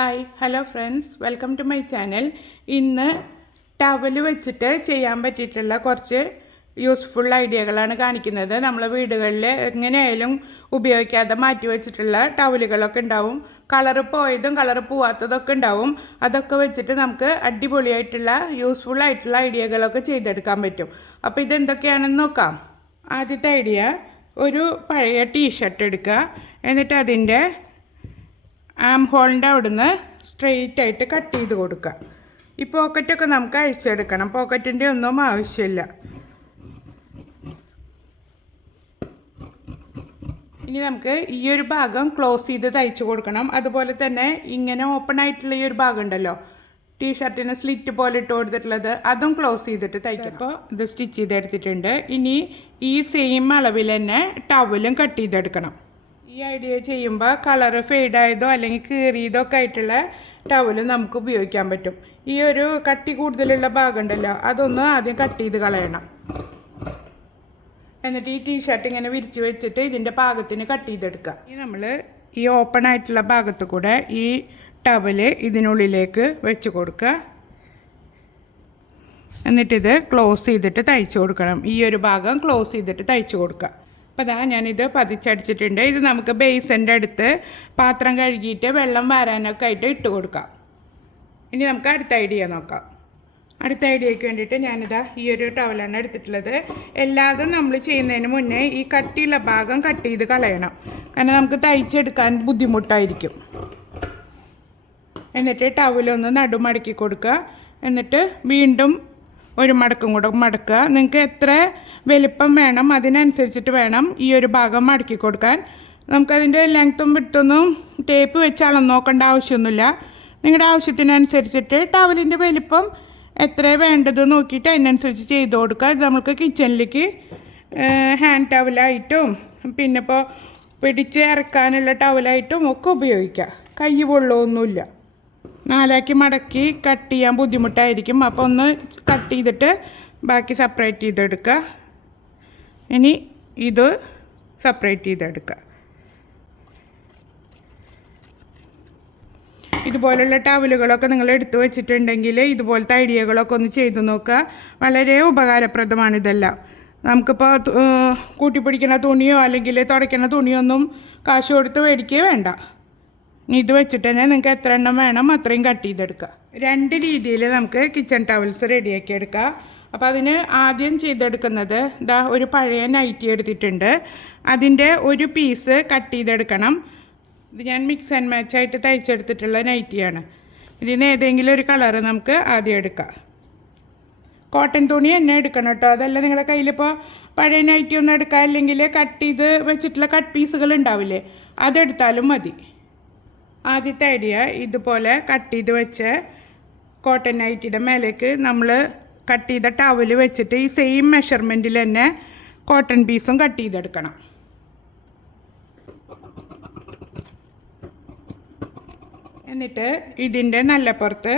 Hi hello friends, welcome to my channel. ഇന്ന് towel വെച്ചിട്ട് ചെയ്യാൻ പറ്റിയിട്ടുള്ള കുറച്ച് യൂസ്ഫുൾ ഐഡിയകളാണ് കാണിക്കുന്നത്. നമ്മളെ വീടുകളിൽ എങ്ങനെയായാലും ഉപയോഗിക്കാതെ മാറ്റി വെച്ചിട്ടുള്ള ടവലുകളൊക്കെ ഉണ്ടാവും. കളറ് പോയതും കളറ് പോവാത്തതൊക്കെ ഉണ്ടാവും. അതൊക്കെ വെച്ചിട്ട് നമുക്ക് അടിപൊളിയായിട്ടുള്ള യൂസ്ഫുൾ ആയിട്ടുള്ള ഐഡിയകളൊക്കെ ചെയ്തെടുക്കാൻ പറ്റും. അപ്പോൾ ഇതെന്തൊക്കെയാണെന്ന് നോക്കാം. ആദ്യത്തെ ഐഡിയ, ഒരു പഴയ ടീഷർട്ട് എടുക്കുക. എന്നിട്ട് അതിൻ്റെ ആം ഹോളിൻ്റെ അവിടുന്ന് സ്ട്രെയിറ്റ് ആയിട്ട് കട്ട് ചെയ്ത് കൊടുക്കുക. ഈ പോക്കറ്റൊക്കെ നമുക്ക് അഴിച്ചെടുക്കണം. പോക്കറ്റിൻ്റെ ഒന്നും ആവശ്യമില്ല. ഇനി നമുക്ക് ഈ ഒരു ഭാഗം ക്ലോസ് ചെയ്ത് തയ്ച്ച് കൊടുക്കണം. അതുപോലെ തന്നെ ഇങ്ങനെ ഓപ്പൺ ആയിട്ടുള്ള ഈ ഒരു ഭാഗം ഉണ്ടല്ലോ, ടീഷർട്ടിന് സ്ലിറ്റ് പോലെ ഇട്ട് കൊടുത്തിട്ടുള്ളത്, അതും ക്ലോസ് ചെയ്തിട്ട് തയ്ക്കണം. അപ്പോൾ ഇത് സ്റ്റിച്ച് ചെയ്തെടുത്തിട്ടുണ്ട്. ഇനി ഈ സെയിം അളവിൽ തന്നെ ടവലും കട്ട് ചെയ്തെടുക്കണം. ഈ ഐഡിയ ചെയ്യുമ്പോൾ കളറ് ഫെയ്ഡായതോ അല്ലെങ്കിൽ കീറിയതോ ഒക്കെ ആയിട്ടുള്ള ടവല് നമുക്ക് ഉപയോഗിക്കാൻ പറ്റും. ഈ ഒരു കട്ടി കൂടുതലുള്ള ഭാഗം ഉണ്ടല്ലോ, അതൊന്ന് ആദ്യം കട്ട് ചെയ്ത് കളയണം. എന്നിട്ട് ഈ ടീഷർട്ട് ഇങ്ങനെ വിരിച്ച് വെച്ചിട്ട് ഇതിൻ്റെ പാകത്തിന് കട്ട് ചെയ്തെടുക്കുക. ഈ നമ്മൾ ഈ ഓപ്പൺ ആയിട്ടുള്ള ഭാഗത്ത് കൂടെ ഈ ടവല് ഇതിനുള്ളിലേക്ക് വെച്ച് കൊടുക്കുക. എന്നിട്ടിത് ക്ലോസ് ചെയ്തിട്ട് തയ്ച്ച് കൊടുക്കണം. ഈ ഒരു ഭാഗം ക്ലോസ് ചെയ്തിട്ട് തയ്ച്ച് കൊടുക്കുക. അപ്പോൾ അതാ ഞാനിത് പതിച്ചടിച്ചിട്ടുണ്ട്. ഇത് നമുക്ക് ബേസിൻ്റെ അടുത്ത് പാത്രം കഴുകിയിട്ട് വെള്ളം വാരാനൊക്കെ ആയിട്ട് ഇട്ട് കൊടുക്കാം. ഇനി നമുക്ക് അടുത്ത ഐഡിയ നോക്കാം. അടുത്ത ഐഡിയയ്ക്ക് വേണ്ടിയിട്ട് ഞാനിതാ ഈ ഒരു ടവലാണ് എടുത്തിട്ടുള്ളത്. എല്ലാതും നമ്മൾ ചെയ്യുന്നതിന് മുന്നേ ഈ കട്ടിയുള്ള ഭാഗം കട്ട് ചെയ്ത് കളയണം. കാരണം നമുക്ക് തയ്ച്ചെടുക്കാൻ ബുദ്ധിമുട്ടായിരിക്കും. എന്നിട്ട് ടവലൊന്ന് നടുമടക്കി കൊടുക്കുക. എന്നിട്ട് വീണ്ടും ഒരു മടക്കും കൂടെ മടക്കുക. നിങ്ങൾക്ക് എത്ര വലിപ്പം വേണം അതിനനുസരിച്ചിട്ട് വേണം ഈ ഒരു ഭാഗം മടക്കി കൊടുക്കാൻ. നമുക്കതിൻ്റെ ലെങ്ത്തും വിട്ടൊന്നും ടേപ്പ് വെച്ച് അളന്ന് നോക്കേണ്ട ആവശ്യമൊന്നുമില്ല. നിങ്ങളുടെ ആവശ്യത്തിനനുസരിച്ചിട്ട് ടവലിൻ്റെ വലിപ്പം എത്ര വേണ്ടത് നോക്കിയിട്ട് അതിനനുസരിച്ച് ചെയ്ത് കൊടുക്കുക. ഇത് നമുക്ക് കിച്ചണിലേക്ക് ഹാൻഡ് ടവലായിട്ടും പിന്നെ ഇപ്പോൾ പിടിച്ച് ഇറക്കാനുള്ള ടവലായിട്ടും ഒക്കെ ഉപയോഗിക്കാം. കൈ പൊള്ളൊന്നുമില്ല. നാലാക്കി മടക്കി കട്ട് ചെയ്യാൻ ബുദ്ധിമുട്ടായിരിക്കും. അപ്പോൾ ഒന്ന് കട്ട് ചെയ്തിട്ട് ബാക്കി സെപ്പറേറ്റ് ചെയ്തെടുക്കുക. ഇനി ഇത് സെപ്പറേറ്റ് ചെയ്തെടുക്കുക. ഇതുപോലുള്ള ടവലുകളൊക്കെ നിങ്ങൾ എടുത്തു വെച്ചിട്ടുണ്ടെങ്കിൽ ഇതുപോലത്തെ ഐഡിയകളൊക്കെ ഒന്ന് ചെയ്തു നോക്കുക. വളരെ ഉപകാരപ്രദമാണ് ഇതെല്ലാം. നമുക്കിപ്പോൾ കൂട്ടിപ്പിടിക്കുന്ന തുണിയോ അല്ലെങ്കിൽ തുടയ്ക്കുന്ന തുണിയോ ഒന്നും കാശ് കൊടുത്ത് മേടിക്കുകയോ വേണ്ട. ഇത് വെച്ചിട്ട് തന്നെ നിങ്ങൾക്ക് എത്ര എണ്ണം വേണം അത്രയും കട്ട് ചെയ്തെടുക്കുക. രണ്ട് രീതിയിൽ നമുക്ക് കിച്ചൺ ടവൽസ് റെഡിയാക്കി എടുക്കാം. അപ്പോൾ അതിന് ആദ്യം ചെയ്തെടുക്കുന്നത് ഇതാ ഒരു പഴയ നൈറ്റി എടുത്തിട്ടുണ്ട്. അതിൻ്റെ ഒരു പീസ് കട്ട് ചെയ്തെടുക്കണം. ഇത് ഞാൻ മിക്സ് ആൻഡ് മാച്ച് ആയിട്ട് തയ്ച്ചെടുത്തിട്ടുള്ള നൈറ്റിയാണ്. ഇതിന് ഏതെങ്കിലും ഒരു കളറ് നമുക്ക് ആദ്യം എടുക്കാം. കോട്ടൺ തുണി തന്നെ എടുക്കണം കേട്ടോ. അതല്ല നിങ്ങളുടെ കയ്യിലിപ്പോൾ പഴയ നൈറ്റി ഒന്നും എടുക്കാം, അല്ലെങ്കിൽ കട്ട് ചെയ്ത് വെച്ചിട്ടുള്ള കട്ട് പീസുകൾ ഉണ്ടാവില്ലേ, അതെടുത്താലും മതി. ആദ്യത്തെ ഐഡിയ, ഇതുപോലെ കട്ട് ചെയ്ത് വെച്ച് കോട്ടൺ നൈറ്റിയുടെ മേലേക്ക് നമ്മൾ കട്ട് ചെയ്ത ടവൽ വെച്ചിട്ട് ഈ സെയിം മെഷർമെൻറ്റിൽ തന്നെ കോട്ടൺ പീസും കട്ട് ചെയ്തെടുക്കണം. എന്നിട്ട് ഇതിൻ്റെ നല്ല പുറത്ത്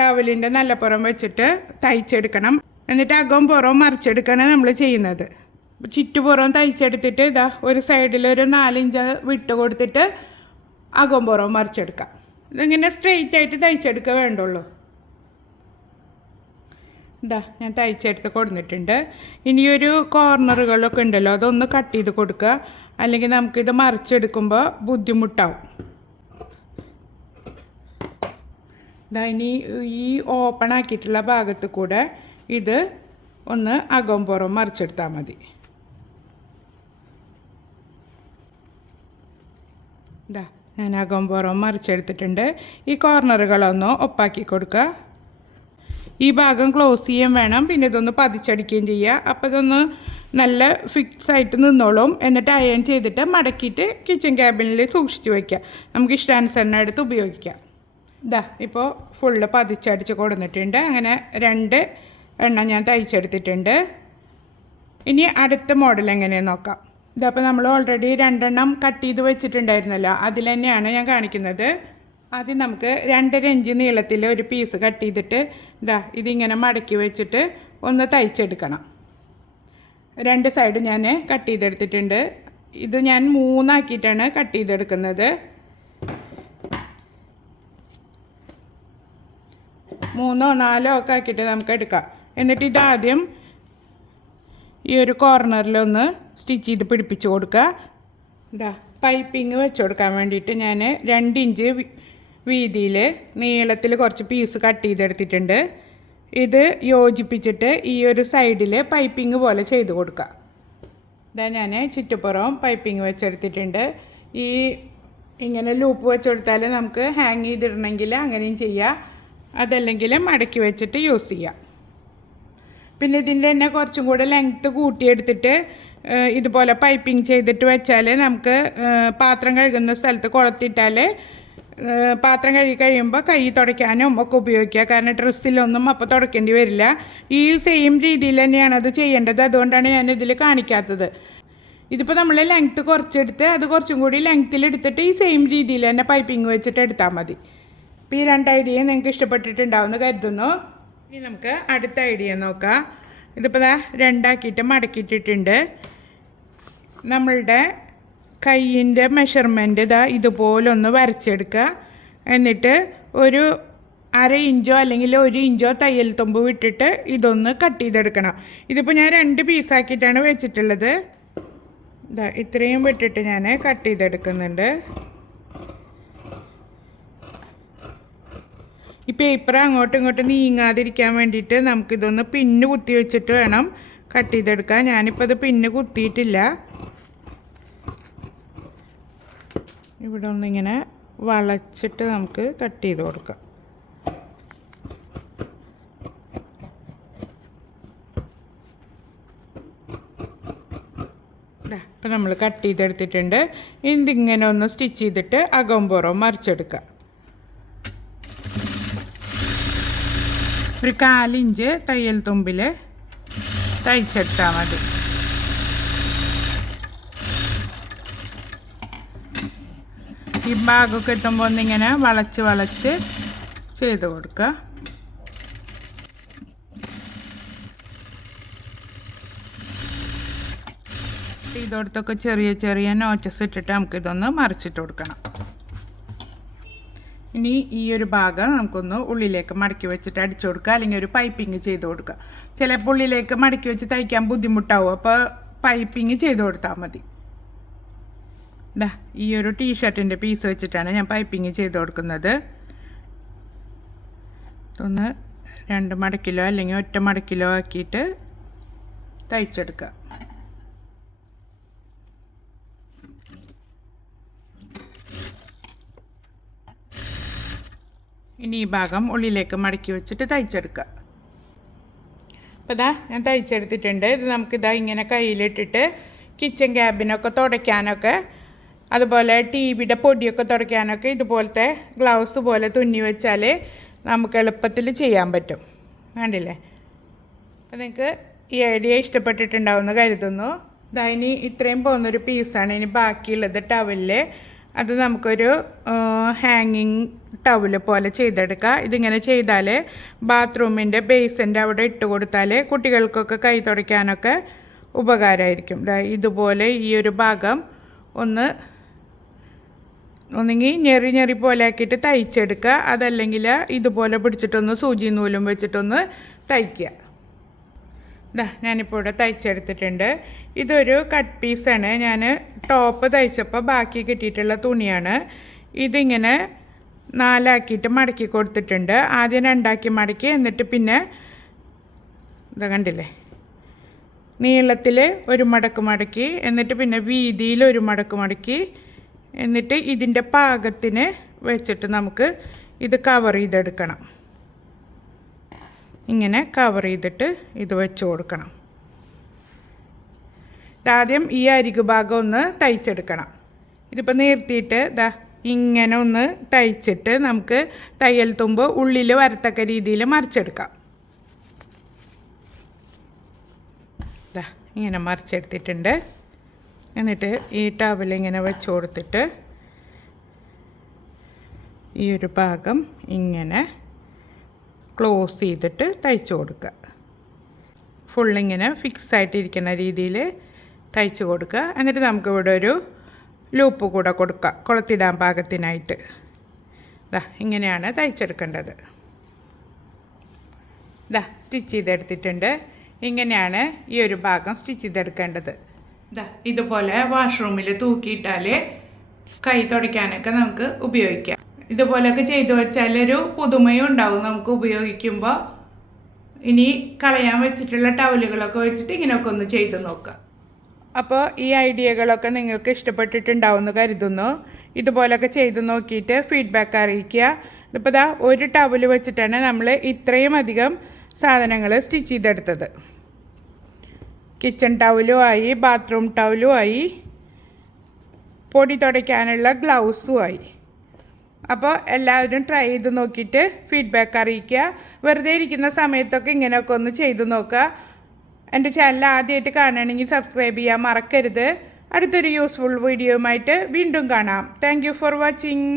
ടവലിൻ്റെ നല്ല പുറം വെച്ചിട്ട് തയ്ച്ചെടുക്കണം. എന്നിട്ട് അകവും പുറവും മറിച്ചെടുക്കണം നമ്മൾ ചെയ്യുന്നത്. ചുറ്റുപുറവും തയ്ച്ചെടുത്തിട്ട് ഇതാ ഒരു സൈഡിൽ ഒരു 4 ഇഞ്ച് വിട്ട് കൊടുത്തിട്ട് അകവും പുറവും മറിച്ചെടുക്കാം. ഇതിങ്ങനെ സ്ട്രെയിറ്റ് ആയിട്ട് തയ്ച്ചെടുക്കുക വേണ്ടുള്ളൂ. ഇതാ ഞാൻ തയ്ച്ചെടുത്ത് കൊടുത്തിട്ടുണ്ട്. ഇനിയൊരു കോർണറുകളൊക്കെ ഉണ്ടല്ലോ, അതൊന്ന് കട്ട് ചെയ്ത് കൊടുക്കുക. അല്ലെങ്കിൽ നമുക്കിത് മറിച്ചെടുക്കുമ്പോൾ ബുദ്ധിമുട്ടാവും. ഇതാ ഇനി ഈ ഓപ്പൺ ആക്കിയിട്ടുള്ള ഭാഗത്ത് കൂടെ ഇത് ഒന്ന് അകവും പുറവും മറിച്ചെടുത്താൽ മതി. ഇതാ ഞാൻ അകവും പുറവും മറിച്ചെടുത്തിട്ടുണ്ട്. ഈ കോർണറുകളൊന്ന് ഒപ്പാക്കി കൊടുക്കുക. ഈ ഭാഗം ക്ലോസ് ചെയ്യാൻ വേണം, പിന്നെ ഇതൊന്ന് പതിച്ചടിക്കുകയും ചെയ്യുക. അപ്പോൾ ഇതൊന്ന് നല്ല ഫിക്സ് ആയിട്ട് നിന്നോളും. എന്നിട്ട് അയൺ ചെയ്തിട്ട് മടക്കിയിട്ട് കിച്ചൺ ക്യാബിനിൽ സൂക്ഷിച്ച് വയ്ക്കുക. നമുക്ക് ഇഷ്ടാനുസരണം എടുത്ത് ഉപയോഗിക്കാം. ഇതാ ഇപ്പോൾ ഫുള്ള് പതിച്ചടിച്ച് കൊടുത്തിട്ടുണ്ട്. അങ്ങനെ 2 എണ്ണം ഞാൻ തയ്ച്ചെടുത്തിട്ടുണ്ട്. ഇനി അടുത്ത മോഡൽ എങ്ങനെയെന്ന് നോക്കാം. ഇതപ്പോൾ നമ്മൾ ഓൾറെഡി 2 എണ്ണം കട്ട് ചെയ്ത് വെച്ചിട്ടുണ്ടായിരുന്നല്ലോ, അതിൽ തന്നെയാണ് ഞാൻ കാണിക്കുന്നത്. ആദ്യം നമുക്ക് 2.5 ഇഞ്ച് നീളത്തിൽ ഒരു പീസ് കട്ട് ചെയ്തിട്ട് ഇതാ ഇതിങ്ങനെ മടക്കി വെച്ചിട്ട് ഒന്ന് തയ്ച്ചെടുക്കണം. 2 സൈഡ് ഞാൻ കട്ട് ചെയ്തെടുത്തിട്ടുണ്ട്. ഇത് ഞാൻ 3 ആക്കിയിട്ടാണ് കട്ട് ചെയ്തെടുക്കുന്നത്. 3 4 ഒക്കെ ആക്കിയിട്ട് നമുക്ക് എടുക്കാം. എന്നിട്ട് ഇതാദ്യം ഈ ഒരു കോർണറിലൊന്ന് സ്റ്റിച്ച് ചെയ്ത് പിടിപ്പിച്ച് കൊടുക്കുക. ഇതാ പൈപ്പിങ് വെച്ച് കൊടുക്കാൻ വേണ്ടിയിട്ട് ഞാൻ 2 ഇഞ്ച് വീതിയിൽ നീളത്തിൽ കുറച്ച് പീസ് കട്ട് ചെയ്തെടുത്തിട്ടുണ്ട്. ഇത് യോജിപ്പിച്ചിട്ട് ഈ ഒരു സൈഡിൽ പൈപ്പിങ് പോലെ ചെയ്ത് കൊടുക്കുക. ഇതാ ഞാൻ ചുറ്റുപുറവും പൈപ്പിങ് വെച്ചെടുത്തിട്ടുണ്ട്. ഈ ഇങ്ങനെ ലൂപ്പ് വെച്ചെടുത്താൽ നമുക്ക് ഹാങ് ചെയ്തിടണമെങ്കിൽ അങ്ങനെയും ചെയ്യാം, അതല്ലെങ്കിൽ മടക്കി വെച്ചിട്ട് യൂസ് ചെയ്യാം. പിന്നെ ഇതിൻ്റെ തന്നെ കുറച്ചും കൂടെ ലെങ്ത്ത് കൂട്ടിയെടുത്തിട്ട് ഇതുപോലെ പൈപ്പിംഗ് ചെയ്തിട്ട് വെച്ചാൽ നമുക്ക് പാത്രം കഴുകുന്ന സ്ഥലത്ത് കുളത്തിട്ടാൽ പാത്രം കഴുകി കഴിയുമ്പോൾ കൈ തുടയ്ക്കാനും ഒക്കെ ഉപയോഗിക്കുക. കാരണം ഡ്രസ്സിലൊന്നും അപ്പോൾ തുടയ്ക്കേണ്ടി വരില്ല. ഈ സെയിം രീതിയിൽ തന്നെയാണ് അത് ചെയ്യേണ്ടത്. അതുകൊണ്ടാണ് ഞാനിതിൽ കാണിക്കാത്തത്. ഇതിപ്പോൾ നമ്മൾ ലെങ്ത്ത് കുറച്ചെടുത്ത് അത് കുറച്ചും കൂടി ലെങ്ത്തിലെടുത്തിട്ട് ഈ സെയിം രീതിയിൽ തന്നെ പൈപ്പിംഗ് വെച്ചിട്ട് എടുത്താൽ മതി. ഇപ്പോൾ ഈ 2 ഐഡിയ നിങ്ങൾക്ക് ഇഷ്ടപ്പെട്ടിട്ടുണ്ടാവുമെന്ന് കരുതുന്നു. ഇനി നമുക്ക് അടുത്ത ഐഡിയ നോക്കാം. ഇതിപ്പോൾ 2 ആക്കിയിട്ട് മടക്കിയിട്ടിട്ടുണ്ട്. നമ്മളുടെ കൈയിൻ്റെ മെഷർമെൻറ്റ് ഇതുപോലൊന്ന് വരച്ചെടുക്കുക. എന്നിട്ട് ഒരു 1/2 ഇഞ്ചോ അല്ലെങ്കിൽ 1 ഇഞ്ചോ തയ്യൽ തുമ്പ് വിട്ടിട്ട് ഇതൊന്ന് കട്ട് ചെയ്തെടുക്കണം. ഇതിപ്പോൾ ഞാൻ 2 പീസാക്കിയിട്ടാണ് വെച്ചിട്ടുള്ളത്. ഇത്രയും വിട്ടിട്ട് ഞാൻ കട്ട് ചെയ്തെടുക്കുന്നുണ്ട്. ഈ പേപ്പർ അങ്ങോട്ടും ഇങ്ങോട്ടും നീങ്ങാതിരിക്കാൻ വേണ്ടിയിട്ട് നമുക്കിതൊന്ന് പിന്ന് കുത്തി വെച്ചിട്ട് വേണം കട്ട് ചെയ്തെടുക്കാൻ. ഞാനിപ്പോൾ അത് പിന്ന് കുത്തിയിട്ടില്ല. ഇവിടെ ഒന്നിങ്ങനെ വളച്ചിട്ട് നമുക്ക് കട്ട് ചെയ്ത് കൊടുക്കാം. ഇപ്പം നമ്മൾ കട്ട് ചെയ്തെടുത്തിട്ടുണ്ട്. ഇതിങ്ങനെ ഒന്ന് സ്റ്റിച്ച് ചെയ്തിട്ട് അകം പുറവും മറിച്ചെടുക്കുക. ഒരു 1/4 ഇഞ്ച് തയ്യൽ തുമ്പിൽ തയ്ച്ചെടുത്താൽ മതി. ഈ ഭാഗമൊക്കെ എത്തുമ്പോൾ ഒന്നിങ്ങനെ വളച്ച് ചെയ്ത് കൊടുക്കുക. ഇതോടത്തൊക്കെ ചെറിയ നോച്ചസ് ഇട്ടിട്ട് നമുക്കിതൊന്ന് മറിച്ചിട്ട് കൊടുക്കണം. ഇനി ഈ ഒരു ഭാഗം നമുക്കൊന്ന് ഉള്ളിലേക്ക് മടക്കി വെച്ചിട്ട് അടിച്ചു കൊടുക്കുക, അല്ലെങ്കിൽ ഒരു പൈപ്പിങ് ചെയ്ത് കൊടുക്കുക. ചിലപ്പോൾ ഉള്ളിലേക്ക് മടക്കി വെച്ച് തയ്ക്കാൻ ബുദ്ധിമുട്ടാവും, അപ്പോൾ പൈപ്പിങ് ചെയ്ത് കൊടുത്താൽ മതി. ഈ ഒരു ടീഷർട്ടിൻ്റെ പീസ് വെച്ചിട്ടാണ് ഞാൻ പൈപ്പിങ് ചെയ്ത് കൊടുക്കുന്നത്. ഒന്ന് 2 മടക്കിലോ അല്ലെങ്കിൽ ഒറ്റ മടക്കിലോ ആക്കിയിട്ട് തയ്ച്ചെടുക്കുക. ഇനി ഈ ഭാഗം ഉള്ളിലേക്ക് മടക്കി വെച്ചിട്ട് തയ്ച്ചെടുക്കുക. അപ്പോൾ ഞാൻ തയ്ച്ചെടുത്തിട്ടുണ്ട്. ഇത് നമുക്കിതാ ഇങ്ങനെ കയ്യിലിട്ടിട്ട് കിച്ചൺ ക്യാബിനൊക്കെ തുടയ്ക്കാനൊക്കെ, അതുപോലെ ടിവിയുടെ പൊടിയൊക്കെ തുടയ്ക്കാനൊക്കെ ഇതുപോലത്തെ ഗ്ലൗസ് പോലെ തുന്നി വെച്ചാൽ നമുക്ക് എളുപ്പത്തിൽ ചെയ്യാൻ പറ്റും. വേണ്ടില്ലേ? അപ്പോൾ നിങ്ങൾക്ക് ഈ ഐഡിയ ഇഷ്ടപ്പെട്ടിട്ടുണ്ടാവുമെന്ന് കരുതുന്നു. ഇനി ഇത്രയും പോകുന്നൊരു പീസാണ്. ഇനി ബാക്കിയുള്ളത് ടവലിൽ അത് നമുക്കൊരു ഹാങ്ങിങ് ടവൽ പോലെ ചെയ്തെടുക്കുക. ഇതിങ്ങനെ ചെയ്താൽ ബാത്റൂമിൻ്റെ ബേസിൻ്റെ അവിടെ ഇട്ട് കൊടുത്താൽ കുട്ടികൾക്കൊക്കെ കൈ തുടയ്ക്കാനൊക്കെ ഉപകാരമായിരിക്കും. ഇതുപോലെ ഈ ഒരു ഭാഗം ഒന്നെങ്കിൽ ഞെറി പോലെ ആക്കിയിട്ട് തയ്ച്ചെടുക്കുക, അതല്ലെങ്കിൽ ഇതുപോലെ പിടിച്ചിട്ടൊന്ന് സൂചി നൂലും വെച്ചിട്ടൊന്ന് തയ്ക്കുക. ഞാനിപ്പോൾ ഇവിടെ തയ്ച്ചെടുത്തിട്ടുണ്ട്. ഇതൊരു കട്ട് പീസാണ്. ഞാൻ ടോപ്പ് തയ്ച്ചപ്പോൾ ബാക്കി കിട്ടിയിട്ടുള്ള തുണിയാണ്. ഇതിങ്ങനെ 4 ആക്കിയിട്ട് മടക്കി കൊടുത്തിട്ടുണ്ട്. ആദ്യം 2 ആക്കി മടക്കി, എന്നിട്ട് പിന്നെ കണ്ടില്ലേ, നീളത്തിൽ ഒരു മടക്ക് മടക്കി, എന്നിട്ട് പിന്നെ വീതിയിൽ ഒരു മടക്ക് മടക്കി, എന്നിട്ട് ഇതിൻ്റെ പാകത്തിന് വെച്ചിട്ട് നമുക്ക് ഇത് കവർ ചെയ്തെടുക്കണം. ഇങ്ങനെ കവർ ചെയ്തിട്ട് ഇത് വെച്ച് കൊടുക്കണം. ആദ്യം ഈ അരികു ഭാഗം ഒന്ന് തയ്ച്ചെടുക്കണം. ഇതിപ്പോൾ നിർത്തിയിട്ട് ഇങ്ങനെ ഒന്ന് തയ്ച്ചിട്ട് നമുക്ക് തയ്യൽ തുമ്പ് ഉള്ളിൽ വരത്തക്ക രീതിയിൽ മറിച്ചെടുക്കാം. ഇങ്ങനെ മറിച്ചെടുത്തിട്ടുണ്ട്. എന്നിട്ട് ഈ ടവൽ ഇങ്ങനെ വെച്ച് കൊടുത്തിട്ട് ഈ ഒരു ഭാഗം ഇങ്ങനെ ക്ലോസ് ചെയ്തിട്ട് തയ്ച്ച് കൊടുക്കുക. ഫുള്ളിങ്ങനെ ഫിക്സ് ആയിട്ടിരിക്കുന്ന രീതിയിൽ തയ്ച്ച് കൊടുക്കുക. എന്നിട്ട് നമുക്കിവിടെ ഒരു ലൂപ്പ് കൂടെ കൊടുക്കുക കൊളുത്തിടാൻ പാകത്തിനായിട്ട്. ഇങ്ങനെയാണ് തയ്ച്ചെടുക്കേണ്ടത്. ഇതാ സ്റ്റിച്ച് ചെയ്തെടുത്തിട്ടുണ്ട്. ഇങ്ങനെയാണ് ഈ ഒരു ഭാഗം സ്റ്റിച്ച് ചെയ്തെടുക്കേണ്ടത്. ഇതാ ഇതുപോലെ വാഷ്റൂമിൽ തൂക്കിയിട്ടാൽ കൈ തുടയ്ക്കാനൊക്കെ നമുക്ക് ഉപയോഗിക്കാം. ഇതുപോലെയൊക്കെ ചെയ്തു വെച്ചാൽ ഒരു പുതുമയും ഉണ്ടാവും നമുക്ക് ഉപയോഗിക്കുമ്പോൾ. ഇനി കളയാൻ വെച്ചിട്ടുള്ള ടവലുകളൊക്കെ വെച്ചിട്ട് ഇങ്ങനെയൊക്കെ ഒന്ന് ചെയ്ത് നോക്കാം. അപ്പോൾ ഈ ഐഡിയകളൊക്കെ നിങ്ങൾക്ക് ഇഷ്ടപ്പെട്ടിട്ടുണ്ടാവുമെന്ന് കരുതുന്നു. ഇതുപോലൊക്കെ ചെയ്ത് നോക്കിയിട്ട് ഫീഡ്ബാക്ക് അറിയിക്കുക. ഇതിപ്പോൾ ഇതാ ഒരു ടവൽ വെച്ചിട്ടാണ് നമ്മൾ ഇത്രയും അധികം സാധനങ്ങൾ സ്റ്റിച്ച് ചെയ്തെടുത്തത്. കിച്ചൺ ടവലും ആയി, ബാത്റൂം ടവലും ആയി, പൊടി തുടയ്ക്കാനുള്ള ഗ്ലൗസും ആയി. അപ്പോൾ എല്ലാവരും ട്രൈ ചെയ്ത് നോക്കിയിട്ട് ഫീഡ്ബാക്ക് അറിയിക്കുക. വെറുതെ ഇരിക്കുന്ന സമയത്തൊക്കെ ഇങ്ങനെയൊക്കെ ഒന്ന് ചെയ്ത് നോക്കുക. എൻ്റെ ചാനൽ ആദ്യമായിട്ട് കാണുകയാണെങ്കിൽ സബ്സ്ക്രൈബ് ചെയ്യാൻ മറക്കരുത്. അടുത്തൊരു യൂസ്ഫുൾ വീഡിയോയുമായിട്ട് വീണ്ടും കാണാം. Thank you for watching.